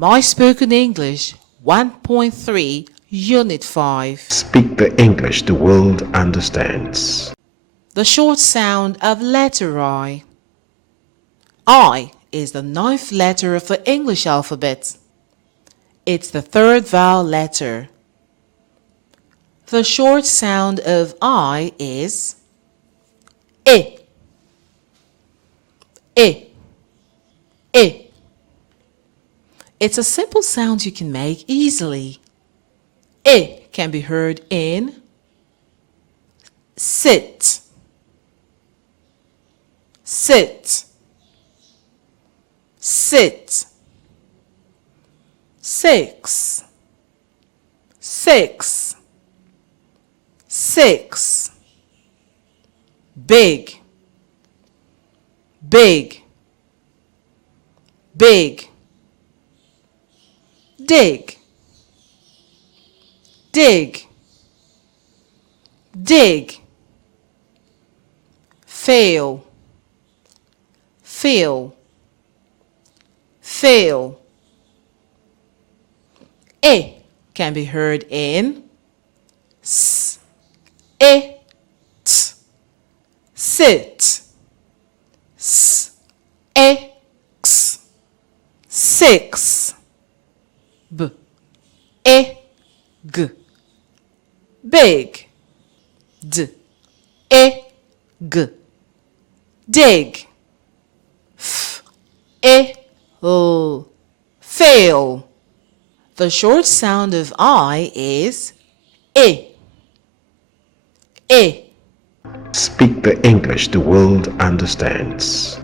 My Spoken English 1.3 Unit 5. Speak the English the world understands. The short sound of letter I. I is the 9th letter of the English alphabet. It's the 3rd vowel letter. The short sound of I is I. I. I. It's a simple sound you can make easily. I can be heard in sit, sit, sit, 6, 6, 6, big, big, big, dig, dig, dig, fail, fail, fail. A can be heard in s, it, sit, s, x, 6, b, e, g, big, d, e, g, dig, f, e, l, fail. The short sound of I is I. I. Speak the English the world understands.